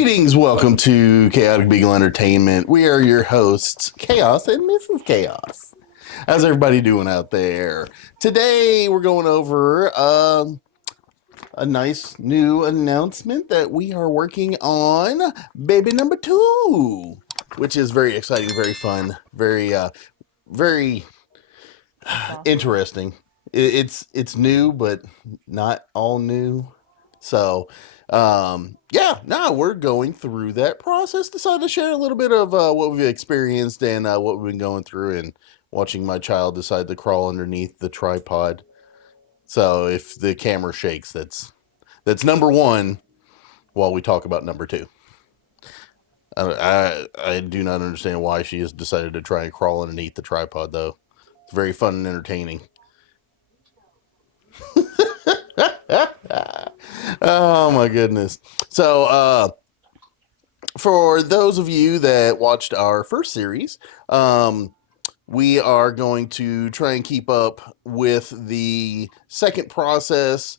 Greetings, welcome to Chaotic Beagle Entertainment. We are your hosts, Chaos and Mrs. Chaos. How's everybody doing out there? Today we're going over a nice new announcement that we are working on baby number 2, which is very exciting, very fun, very interesting. It's new, but not all new. So, we're going through that process. Decided to share a little bit of what we've experienced and what we've been going through, and watching my child decide to crawl underneath the tripod. So, if the camera shakes, that's number 1. While we talk about number 2, I do not understand why she has decided to try and crawl underneath the tripod, though. It's very fun and entertaining. Oh my goodness. So for those of you that watched our first series, we are going to try and keep up with the second process,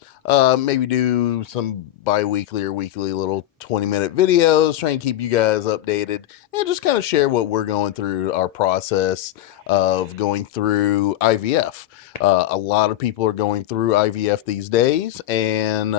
maybe do some bi-weekly or weekly little 20-minute videos, try and keep you guys updated, and just kind of share what we're going through, our process of going through IVF. A lot of people are going through IVF these days, and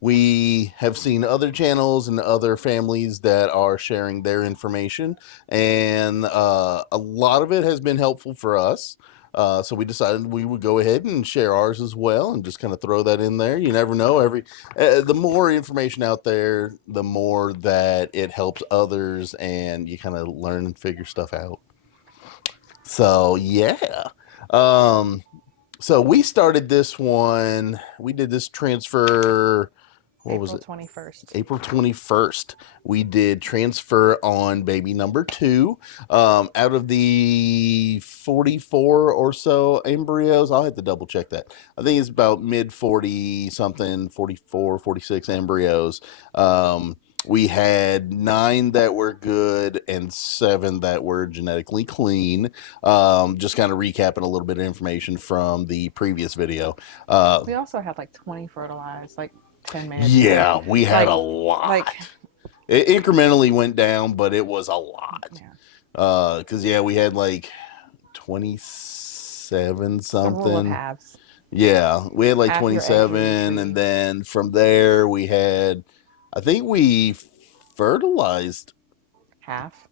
we have seen other channels and other families that are sharing their information, and a lot of it has been helpful for us. So we decided we would go ahead and share ours as well, and just kind of throw that in there. You never know. The more information out there, the more that it helps others, and you kind of learn and figure stuff out. So yeah. So we started this one. We did this transfer. What was it? April 21st. April 21st. We did transfer on baby number 2. Out of the 44 or so embryos, I'll have to double check that. I think it's about mid 40 something, 44, 46 embryos. We had 9 that were good and 7 that were genetically clean. Just kind of recapping a little bit of information from the previous video. We also had like 20 fertilized, like 10 minutes. Yeah, we had a lot. It incrementally went down, but it was a lot. Yeah. Because we had like 27 something. Some halves. Yeah, we had like Half your eggs 27, and then from there we had, I think we fertilized half.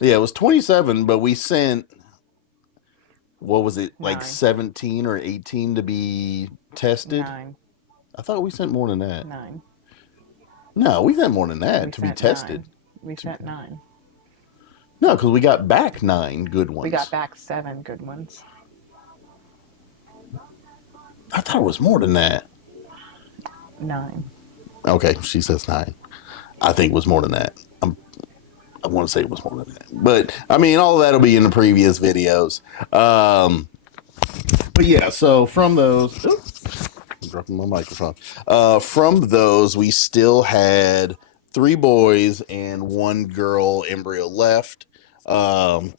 Yeah, it was 27, but we sent, what was it, like 9. 17 or 18 to be tested? 9. I thought we sent more than that. 9. No, we sent more than that to be tested. 9. We sent 9. No, because we got back 9 good ones. We got back 7 good ones. I thought it was more than that. 9. Okay, she says 9. I think it was more than that. I want to say it was more than that. But, I mean, all of that will be in the previous videos. But yeah, so from those... Oops, I'm dropping my microphone. From those, we still had 3 boys and 1 girl embryo left, from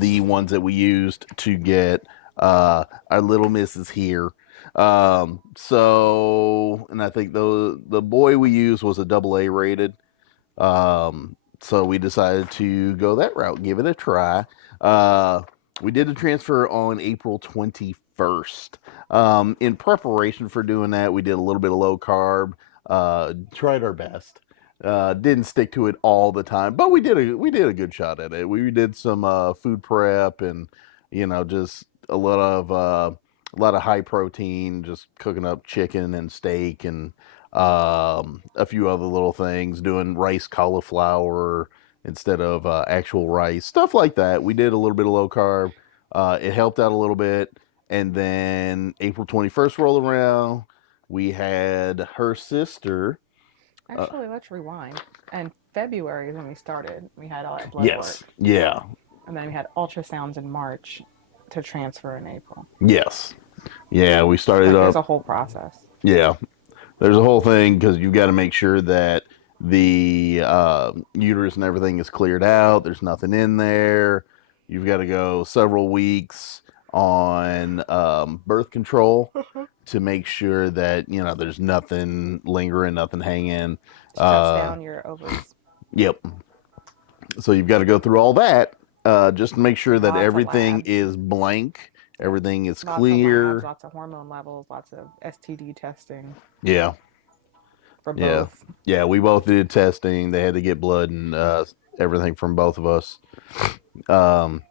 the ones that we used to get our little misses here. So, and I think the boy we used was a AA rated. So we decided to go that route, give it a try. We did the transfer on April 21st. In preparation for doing that, we did a little bit of low carb, tried our best. Didn't stick to it all the time, but we did a good shot at it. We did some food prep, and just a lot of high protein, just cooking up chicken and steak and a few other little things, doing rice cauliflower instead of actual rice, stuff like that. We did a little bit of low carb. It helped out a little bit. And then April 21st rolled around. We had her sister. Actually, let's rewind. And February is when we started. We had all that blood Yes. work. Yeah. And then we had ultrasounds in March to transfer in April. Yes. Yeah, we started up. There's a whole process. Yeah. There's a whole thing, because you've got to make sure that the uterus and everything is cleared out. There's nothing in there. You've got to go several weeks on birth control to make sure that there's nothing lingering, nothing hanging. Shuts Uh, down your ovaries. yep. So you've got to go through all that just to make sure that Lots of everything labs. is blank, Yep. everything is Lots of labs, clear. lots of hormone levels, lots of STD testing Yeah. for Yeah. both. Yeah. We both did testing. They had to get blood and everything from both of us. Um,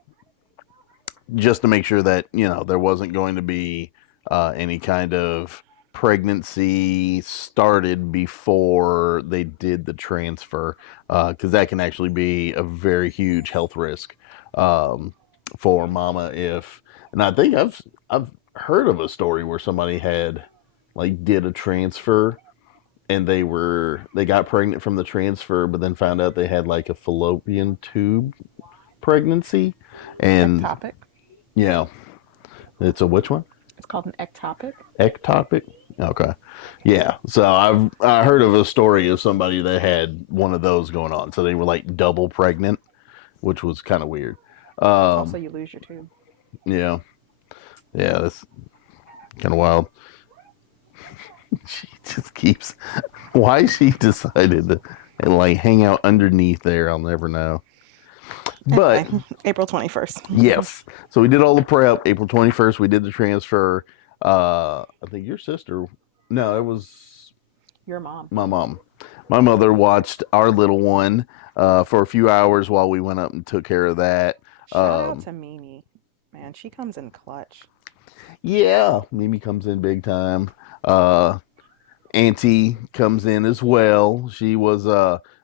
just to make sure that there wasn't going to be any kind of pregnancy started before they did the transfer, because that can actually be a very huge health risk for mama. If and I think I've heard of a story where somebody had like did a transfer and they got pregnant from the transfer, but then found out they had like a fallopian tube pregnancy, and Ectopic. yeah, it's a which one? It's called an ectopic. Ectopic. Okay. Yeah. So I heard of a story of somebody that had one of those going on. So they were like double pregnant, which was kind of weird. Also, Um, you lose your tube. yeah. Yeah. That's kind of wild. She just keeps. Why she decided to like hang out underneath there, I'll never know. But Anyway, April 21st. yes. So we did all the prep. April 21st, we did the transfer. I think your sister. No, it was Your mom. my mom. My mother watched our little one for a few hours while we went up and took care of that. Shout out Um, to Mimi. Man, she comes in clutch. yeah, Mimi comes in big time. Uh, Auntie comes in as well. She was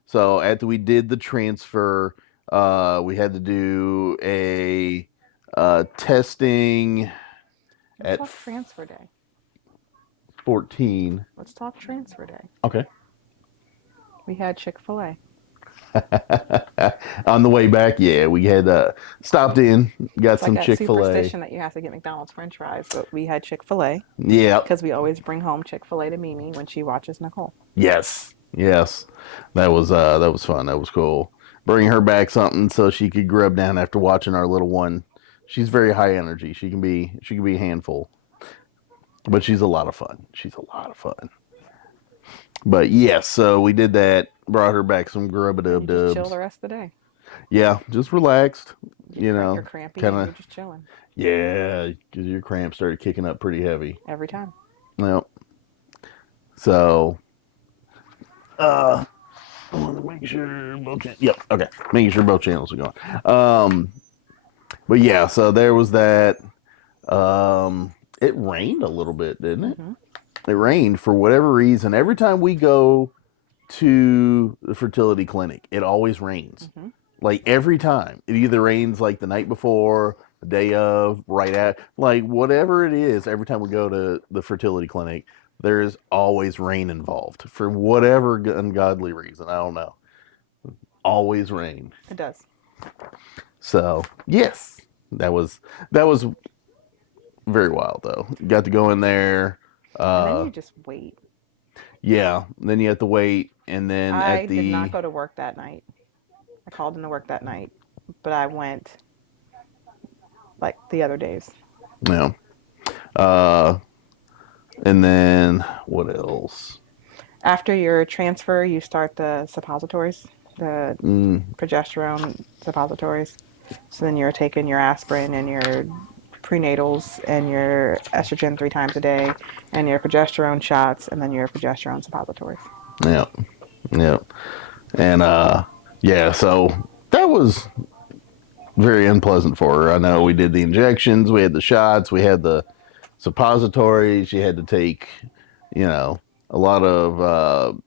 so after we did the transfer, we had to do a testing Let's at talk transfer day. 14. Let's talk transfer day. Okay. We had Chick-fil-A. On the way back, yeah, we had stopped in, got It's like some that Chick-fil-A. superstition that you have to get McDonald's French fries, but we had Chick-fil-A Yeah. because we always bring home Chick-fil-A to Mimi when she watches Nicole. Yes. Yes. That was fun. That was cool. Bring her back something so she could grub down after watching our little one. She's very high energy. She can be a handful, but she's a lot of fun. She's a lot of fun. But yes, so we did that. Brought her back some grub a And dub you just chill dubs. the rest of the day. Yeah, just relaxed. You're crampy Kind and of. you're just chilling Yeah, because your cramps started kicking up pretty heavy. every time. Yep. So, I want to make sure both channels. Yep. Okay. Making sure both channels are going. But yeah, so there was that. It rained a little bit, didn't it? Hmm. It rained for whatever reason. Every time we go to the fertility clinic, it always rains. Hmm. Like every time, it either rains like the night before, the day of, right at, like whatever it is. Every time we go to the fertility clinic, there's always rain involved for whatever ungodly reason. I don't know. Always rain. It does. So yes, that was very wild though. Got to go in there. And then you just wait. Yeah. Then you have to wait, and then I at did not the go to work that night. I called into work that night, but I went like the other days. yeah. Uh, and then what else? After your transfer, you start the suppositories, the Mm, progesterone suppositories. So then you're taking your aspirin and your prenatals and your estrogen 3 times a day and your progesterone shots and then your progesterone suppositories. yeah. Yeah. And yeah, so that was very unpleasant for her. I know we did the injections, we had the shots, we had the suppositories. She had to take, a lot of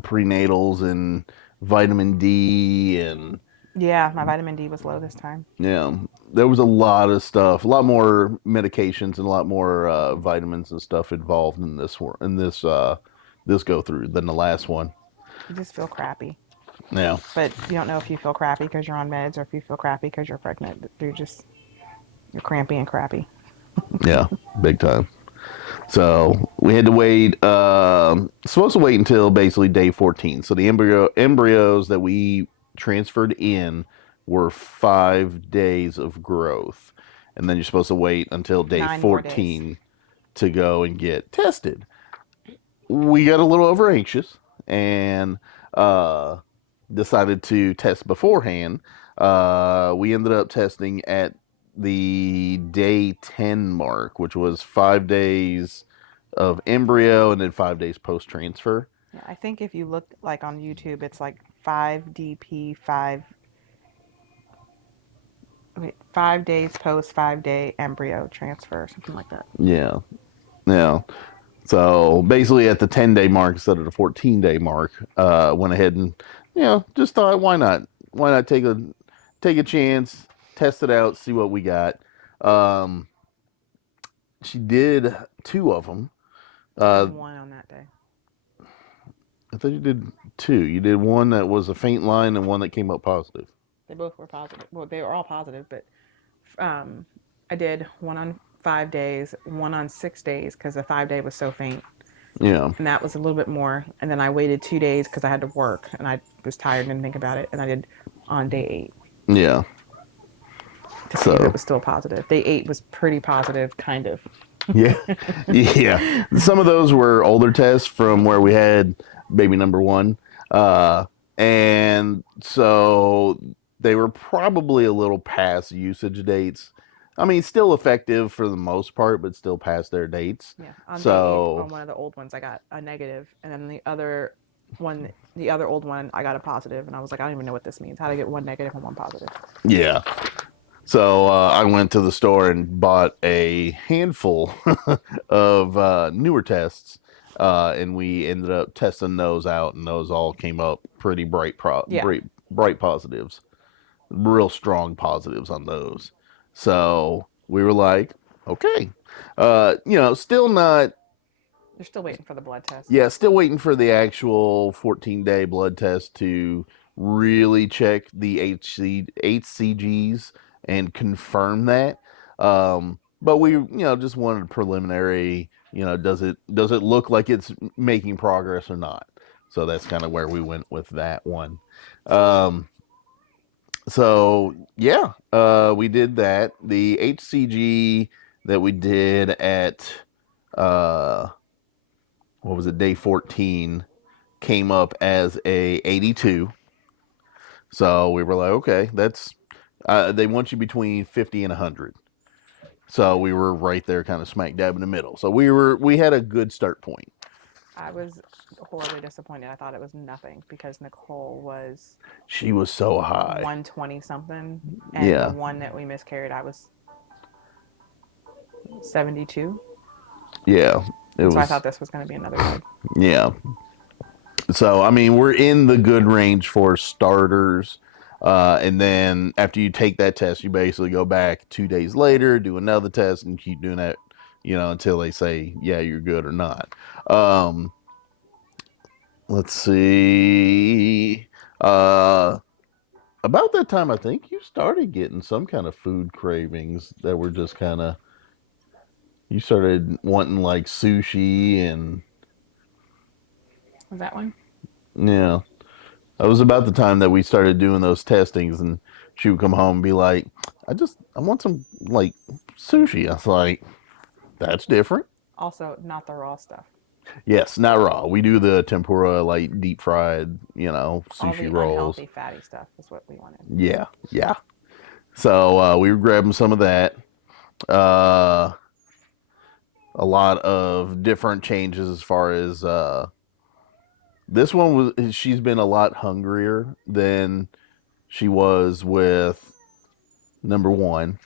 prenatals and vitamin D, and Yeah, my vitamin D was low this time. yeah, there was a lot of stuff, a lot more medications and a lot more vitamins and stuff involved in this go through than the last one. You just feel crappy. Yeah. But you don't know if you feel crappy because you're on meds or if you feel crappy because you're pregnant. You're crampy and crappy. Yeah, big time. So we had to wait. Supposed to wait until basically day 14. So the embryos that we transferred in were 5 days of growth, and then you're supposed to wait until day 9 more days. 14 to go and get tested. We got a little over anxious. and decided to test beforehand. We ended up testing at the day 10 mark, which was 5 days of embryo and then 5 days post transfer. Yeah, I think if you look like on YouTube, it's like 5 DP, 5 days post, 5 day embryo transfer, something like that. Yeah, yeah. So basically, at the 10-day mark instead of the 14-day mark, went ahead and just thought, why not? Why not take a chance, test it out, see what we got. Um, she did two of them. I did Uh, one on that day. I thought you did two. You did one that was a faint line and one that came up positive. They both were positive. Well, they were all positive, but um, I did one on 5 days, one on 6 days because the 5 day was so faint, Yeah, and that was a little bit more. And then I waited 2 days because I had to work and I was tired and didn't think about it. And I did on day 8 yeah. to see if it So was still positive. Day 8 was pretty positive, kind of. yeah, yeah. Some of those were older tests from where we had baby number one, uh, and so they were probably a little past usage dates. I mean, still effective for the most part, but still past their dates. Yeah, on day 8 So on one of the old ones, I got a negative, and then one, the other old one, I got a positive, and I was like, I don't even know what this means. How to get one negative and one positive? yeah. So I went to the store and bought a handful of newer tests, and we ended up testing those out, and those all came up pretty Yeah, bright positives, real strong positives on those. So we were like, okay, still not. they're still waiting for the blood test. Yeah, still waiting for the actual 14-day blood test to really check the HCGs and confirm that. But we, just wanted a preliminary. Does it look like it's making progress or not? So that's kind of where we went with that one. Um, so yeah, we did that. The HCG that we did at uh, what was it, day 14, came up as a 82. So we were like, okay, that's they want you between 50 and 100. So we were right there, kind of smack dab in the middle. So we had a good start point. I was horribly disappointed. I thought it was nothing because Nicole was She was so high. 120 something, and the Yeah, one that we miscarried, I was 72. yeah, it And so I was. thought this was going to be another good. Yeah. So I mean, we're in the good range for starters. And then after you take that test, you basically go back 2 days later, do another test, and keep doing that, until they say, yeah, you're good or not. Um, let's see. About that time, I think you started getting some kind of food cravings that were just kind of, you started wanting like sushi and, Was that one? yeah. That was about the time that we started doing those testings, and she would come home and be like, I want some like sushi. I was like, that's different. Also, not the raw stuff. Yes, not raw. We do the tempura, like deep fried, All sushi the rolls. unhealthy, fatty stuff is what we wanted. Yeah, yeah. So we were grabbing some of that. Uh, a lot of different changes as far as this one was. She's been a lot hungrier than she was with number one.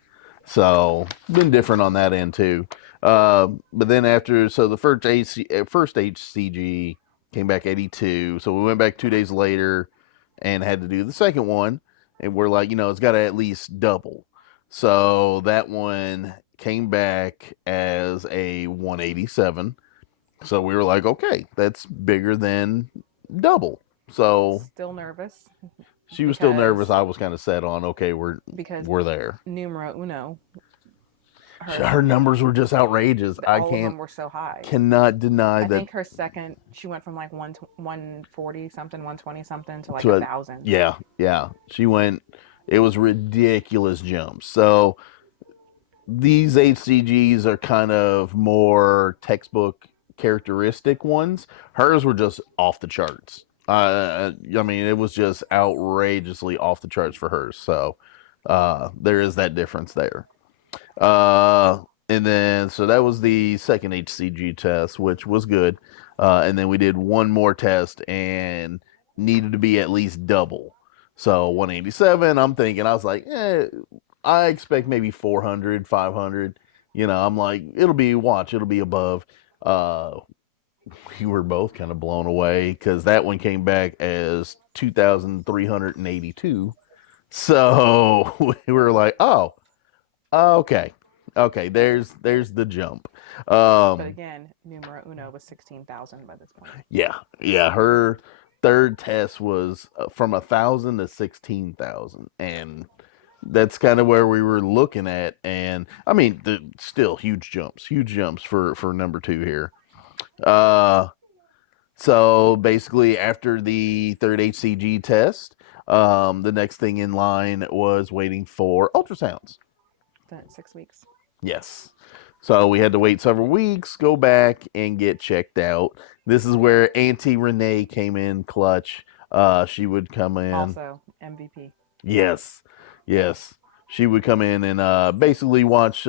So been different on that end too. But then after, so the first HCG came back 82. So we went back 2 days later and had to do the second one, and we're like, it's got to at least double. So that one came back as a 187. So we were like, okay, that's bigger than double. So Still nervous she was still nervous. because I was kind of set on, okay, we're because we're there. numero uno, Her her numbers were just outrageous. I all of them were so high. cannot deny I that. think her second, she went from like 140 something, 120 something to like To a a, thousand. yeah, yeah, she went. It was ridiculous jumps. So these HCGs are kind of more textbook characteristic ones. Hers were just off the charts. I mean, it was just outrageously off the charts for hers. So there is that difference there. And then, so that was the second HCG test, which was good. And then we did one more test and needed to be at least double. So 187, I'm thinking, I was like, I expect maybe 400, 500. You know, I'm like, it'll be above. Uh, we were both kind of blown away because that one came back as 2,382. So we were like, oh, okay. Okay, there's the jump. But Um again, numero uno was 16,000 by this point. yeah, her third test was from 1,000 to 16,000, and that's kind of where we were looking at. And I mean, still huge jumps for number 2 here. So basically after the third HCG test, the next thing in line was waiting for ultrasounds. Then 6 weeks. Yes. So we had to wait several weeks, go back and get checked out. This is where Auntie Renee came in clutch. She would come in. Also, MVP. Yes. Yes. She would come in and basically watch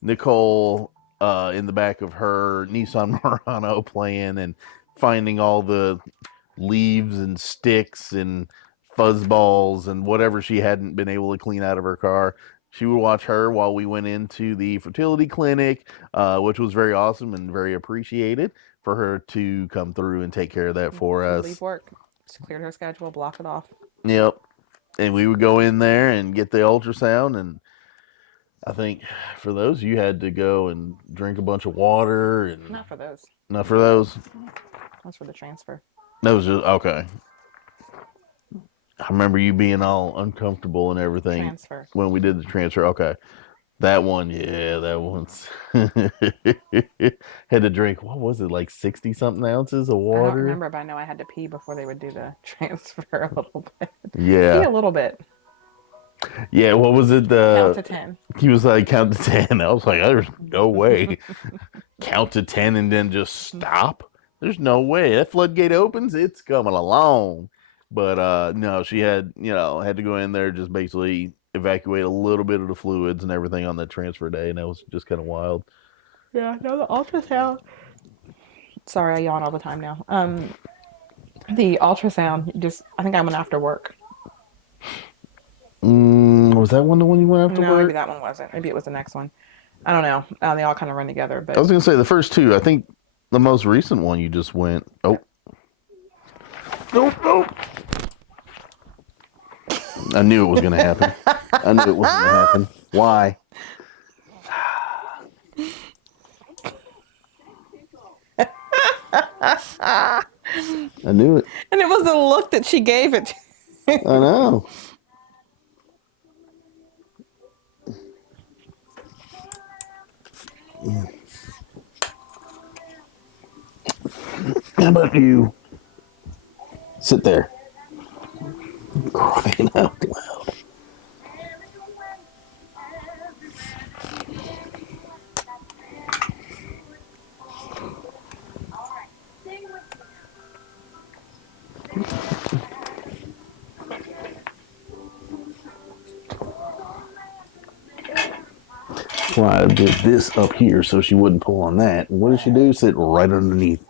Nicole in the back of her Nissan Murano playing and finding all the leaves and sticks and fuzzballs and whatever she hadn't been able to clean out of her car. She would watch her while we went into the fertility clinic, which was very awesome and very appreciated for her to come through and take care of that for us. Leave work. Just cleared her schedule, block it off. Yep. And we would go in there and get the ultrasound. And I think for those, you had to go and drink a bunch of water. And Not for those. Not for those? That's for the transfer. That was just, okay. I remember you being all uncomfortable and everything Transfer. when we did the transfer. Okay. That one, yeah, that one's had to drink, what was it, like 60 something ounces of water? I don't remember, but I know I had to pee before they would do the transfer a little bit. Yeah. Pee a little bit. Yeah, what was it? Count to 10. He was like, count to 10. I was like, there's no way. Count to 10 and then just stop? There's no way. That floodgate opens, it's coming along. But no, she had to go in there, just basically evacuate a little bit of the fluids and everything on that transfer day, and that was just kind of wild. Yeah, no, the ultrasound. Sorry, I yawn all the time now. The ultrasound, I think I went after work. Was that one the one you went after No, work? maybe that one wasn't. Maybe it was the next one. I don't know. They all kind of run together. But I was going to say the first two. I think the most recent one you just went. Oh. Nope. I knew it was going to happen. I knew it wasn't going to happen. Why? I knew it. And it was the look that she gave it. I know. How about you? Sit there. Crying out loud. Well, I did this up here so she wouldn't pull on that. And what did she do? Sit right underneath.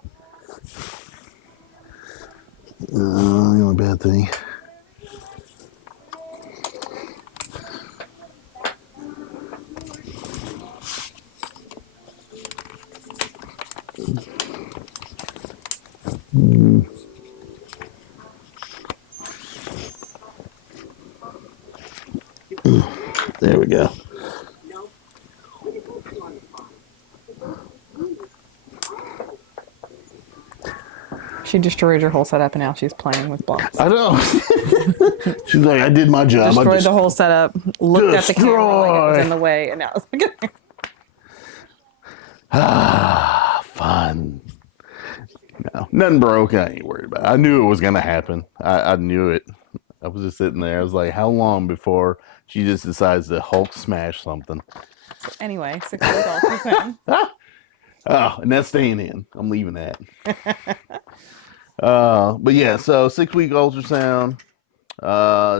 The only bad thing. There we go. She destroyed your whole setup, and now she's playing with blocks. I know. She's like, I did my job. Destroyed the whole setup. Looked at the camera like it was in the way, and now it's like. Fun. No, nothing broke. I ain't worried about it. I knew it was gonna happen. I knew it. I was just sitting there. I was like, how long before she just decides to Hulk smash something? Anyway, 6 weeks ultrasound. Oh, and that's staying in. I'm leaving that. But yeah, so 6 week ultrasound.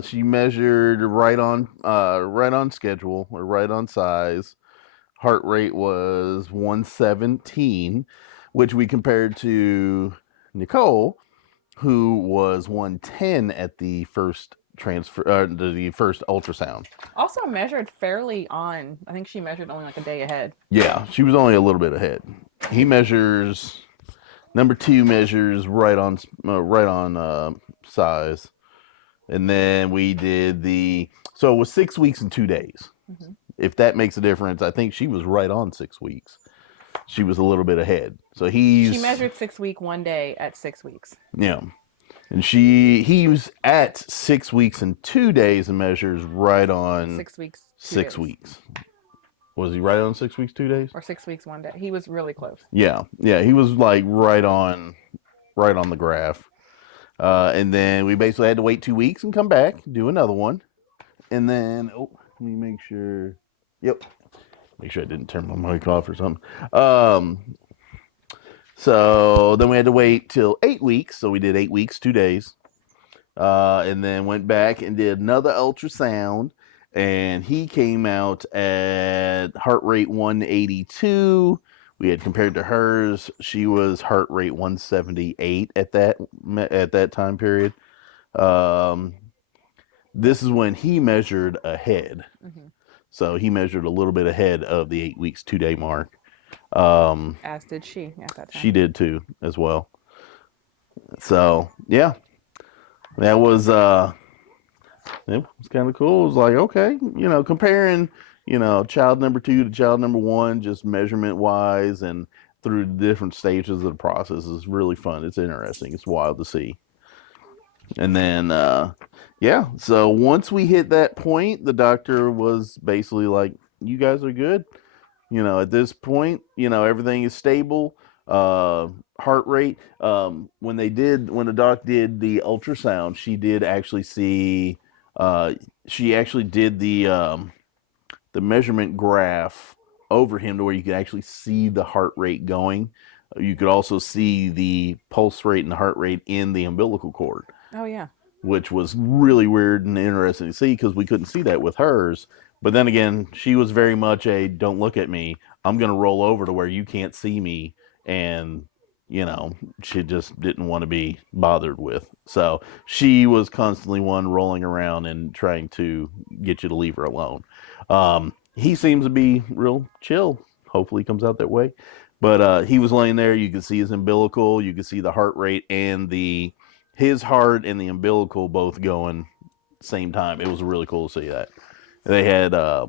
She measured right on schedule or right on size. Heart rate was 117, which we compared to Nicole, who was 110 at the first transfer, the first ultrasound. Also measured fairly on. I think she measured only like a day ahead. Yeah, she was only a little bit ahead. He measures number two measures right on size, and then we did so it was 6 weeks and 2 days. Mm-hmm. If that makes a difference, I think she was right on 6 weeks. She was a little bit ahead. So she measured 6 week one day at 6 weeks. Yeah. And he was at 6 weeks and 2 days and measures right on 6 weeks. 6 weeks. Was he right on 6 weeks, 2 days? Or 6 weeks one day. He was really close. Yeah. Yeah. He was like right on the graph. And then we basically had to wait 2 weeks and come back, do another one. And then, let me make sure. Yep. Make sure I didn't turn my mic off or something. So then we had to wait till 8 weeks. So we did 8 weeks, 2 days. And then went back and did another ultrasound. And he came out at heart rate 182. We had compared to hers. She was heart rate 178 at that time period. This is when he measured ahead. Mm-hmm. So he measured a little bit ahead of the 8 weeks, 2 day mark. As did she at that time. She did too, as well. So yeah, that was it was kind of cool. It was like, okay, comparing, child number two to child number one, just measurement wise and through the different stages of the process is really fun. It's interesting. It's wild to see. And then, yeah, so once we hit that point, the doctor was basically like, you guys are good. At this point, everything is stable. Heart rate. When the doc did the ultrasound, she did actually see, she actually did the measurement graph over him to where you could actually see the heart rate going. You could also see the pulse rate and the heart rate in the umbilical cord. Oh, yeah. Which was really weird and interesting to see because we couldn't see that with hers. But then again, she was very much a don't look at me. I'm going to roll over to where you can't see me. And, she just didn't want to be bothered with. So she was constantly one rolling around and trying to get you to leave her alone. He seems to be real chill. Hopefully he comes out that way. But he was laying there. You could see his umbilical. You could see the heart rate and his heart and the umbilical both going same time. It was really cool to see that. They had I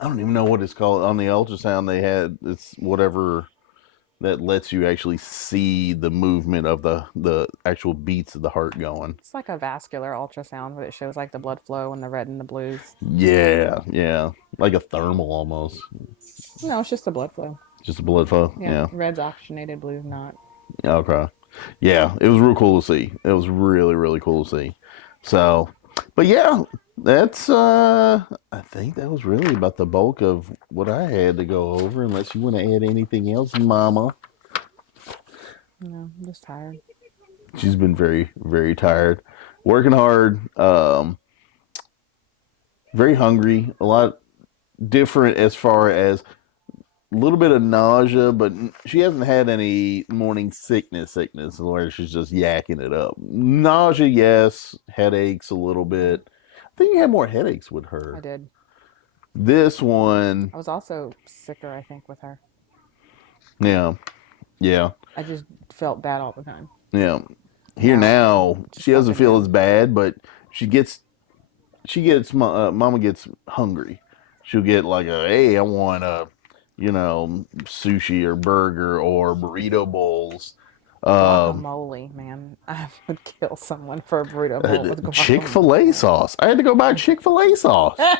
don't even know what it's called on the ultrasound. They had it's whatever that lets you actually see the movement of the actual beats of the heart going. It's like a vascular ultrasound, but it shows like the blood flow and the red and the blues. Yeah, like a thermal almost. No, it's just the blood flow. Just the blood flow. Yeah. Red's oxygenated, blue's not. Okay. Yeah, it was real cool to see. It was really, really cool to see. So, but yeah, that's I think that was really about the bulk of what I had to go over, unless you want to add anything else, Mama. No, I'm just tired. She's been very, very tired. Working hard, very hungry, a lot different as far as a little bit of nausea, but she hasn't had any morning sickness where she's just yakking it up. Nausea, yes. Headaches a little bit. I think you had more headaches with her. I did. This one, I was also sicker, I think, with her. Yeah. I just felt bad all the time. Yeah. Here now, she doesn't feel as bad, but Mama gets hungry. She'll get like hey, I want a sushi or burger or burrito bowls. Guacamole, man. I would kill someone for a burrito bowl with guacamole. Chick-fil-A sauce. I had to go buy Chick-fil-A sauce. I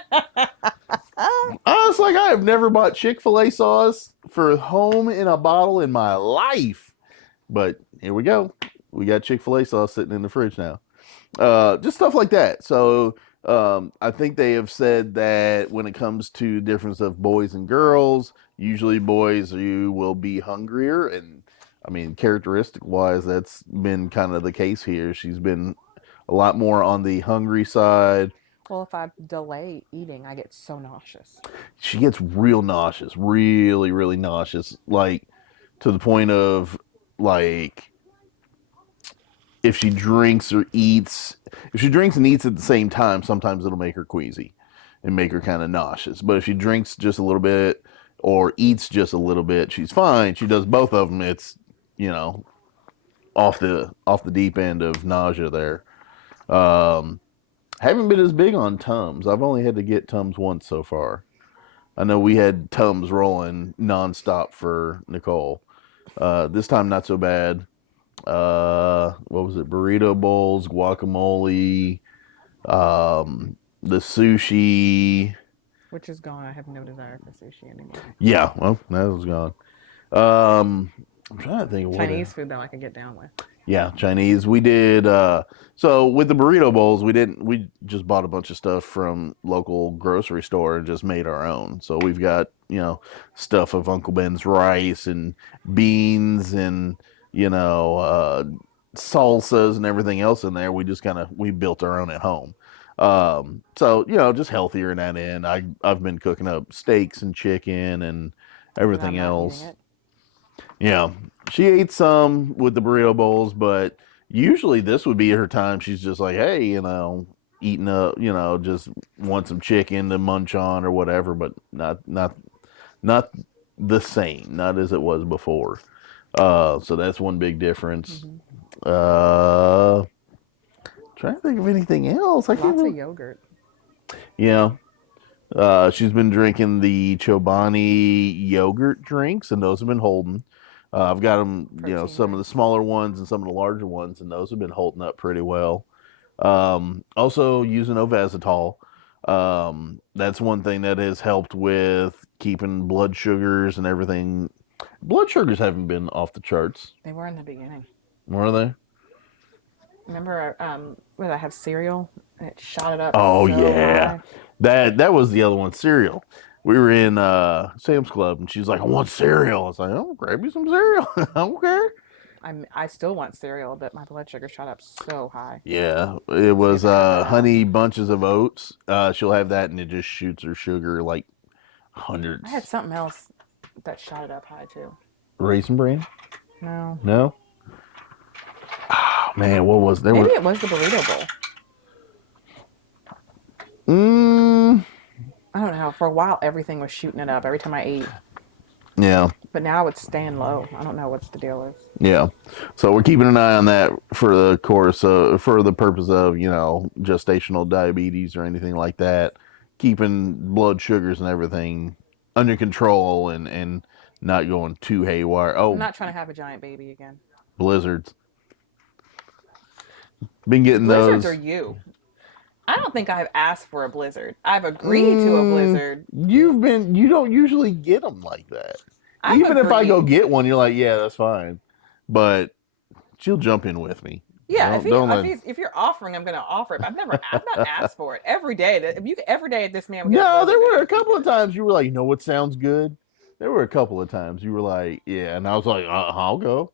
was like, I have never bought Chick-fil-A sauce for home in a bottle in my life. But here we go. We got Chick-fil-A sauce sitting in the fridge now. Just stuff like that. So I think they have said that when it comes to difference of boys and girls, usually boys you will be hungrier, and I mean characteristic wise, that's been kind of the case here. She's been a lot more on the hungry side. Well, if I delay eating, I get so nauseous. She gets real nauseous, really, really nauseous, like to the point of like if she drinks or eats, if she drinks and eats at the same time, sometimes it'll make her queasy and make her kind of nauseous. But if she drinks just a little bit or eats just a little bit, she's fine. She does both of them. It's you know off the deep end of nausea there. Um, haven't been as big on Tums. I've only had to get Tums once so far. I know we had Tums rolling nonstop for Nicole. This time not so bad. What was it? Burrito bowls, guacamole, the sushi. Which is gone. I have no desire for sushi anymore. Yeah, well, that was gone. Um, I'm trying to think of what. Chinese food, though, I can get down with. Yeah, Chinese. We did so with the burrito bowls, we just bought a bunch of stuff from local grocery store and just made our own. So we've got, stuff of Uncle Ben's rice and beans and, you know, uh salsas and everything else in there. We just kind of we built our own at home. So, just healthier in that end. I've been cooking up steaks and chicken and And I'm everything not eating else. it. Yeah, she ate some with the burrito bowls, but usually this would be her time. She's just like, hey, eating up, just want some chicken to munch on or whatever, but not the same, not as it was before. So that's one big difference. Mm-hmm. Uh, trying to think of anything else. I can't. Lots of yogurt. Yeah. She's been drinking the Chobani yogurt drinks, and those have been holding. I've got them, Protein some of the drinks. smaller ones and some of the larger ones, and those have been holding up pretty well. Also using Ovazitol. That's one thing that has helped with keeping blood sugars and everything. Blood sugars haven't been off the charts, They were in the beginning. were they? Remember, when I have cereal and it shot it up Oh so yeah, high? that was the other one, cereal. We were in Sam's Club, and she's like, "I want cereal." I was like, "Oh, grab you some cereal." I don't care. I still want cereal, but my blood sugar shot up so high. Yeah, it So you was have to cut that out. honey bunches of oats. She'll have that, and it just shoots her sugar like I had hundreds. something else that shot it up high too. Raisin bran? No. No. Oh, man, what was there? Maybe Were it was the burrito bowl. mm, I don't know. For a while, everything was shooting it up every time I ate. yeah, But now it's staying low. I don't know what the deal is. yeah. So we're keeping an eye on that for the course, for the purpose of gestational diabetes or anything like that. Keeping blood sugars and everything under control and not going too haywire. I'm Oh, not trying to have a giant baby again. blizzards. Been The getting blizzards are those. you. I don't think I've asked for a blizzard. I've agreed to a blizzard. You don't usually get them like that. I've Even if I go agreed. get one, you're like, yeah, that's fine. But she'll jump in with me. Yeah, Don't let. if you're offering, I'm gonna offer it. But I've not asked for it every day. If you every day this man would get a No, there blizzard, were it'd a be couple of good. times you were like, you know what sounds good? There were a couple of times you were like, yeah, and I was like, I'll go.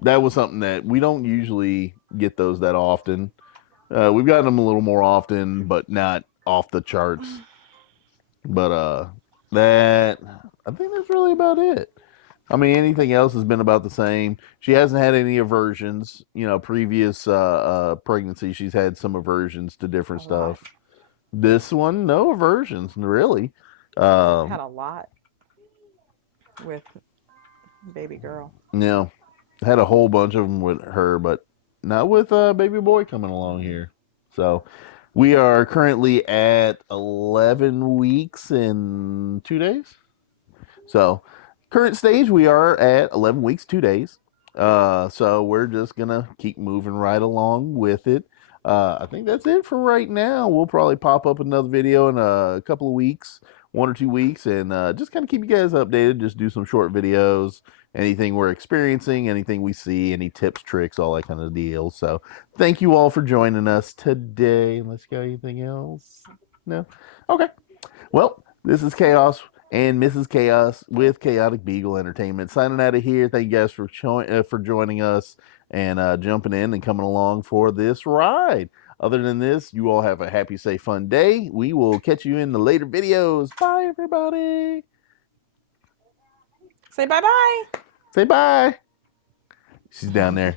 That was something that we don't usually get those that often. We've gotten them a little more often, but not off the charts. But that I think that's really about it. I mean, anything else has been about the same. She hasn't had any aversions. Previous pregnancy, she's had some aversions to A different lot. stuff. This one, no aversions, really. I've Um, had a lot with baby girl. yeah, had a whole bunch of them with her, but not with baby boy coming along here. So we are currently at 11 weeks and 2 days. So, current stage, we are at 11 weeks, 2 days. So we're just gonna keep moving right along with it. I think that's it for right now. We'll probably pop up another video in a couple of weeks 1 or 2 weeks and just kind of keep you guys updated. Just do some short videos, anything we're experiencing, anything we see, any tips, tricks, all that kind of deal. So thank you all for joining us today. Let's go. Anything else? No? Okay. Well, this is Chaos and Mrs. Chaos with Chaotic Beagle Entertainment signing out of here. Thank you guys for joining us and jumping in and coming along for this ride. Other than this, you all have a happy, safe, fun day. We will catch you in the later videos. Bye, everybody. Say bye-bye. Say bye. She's down there.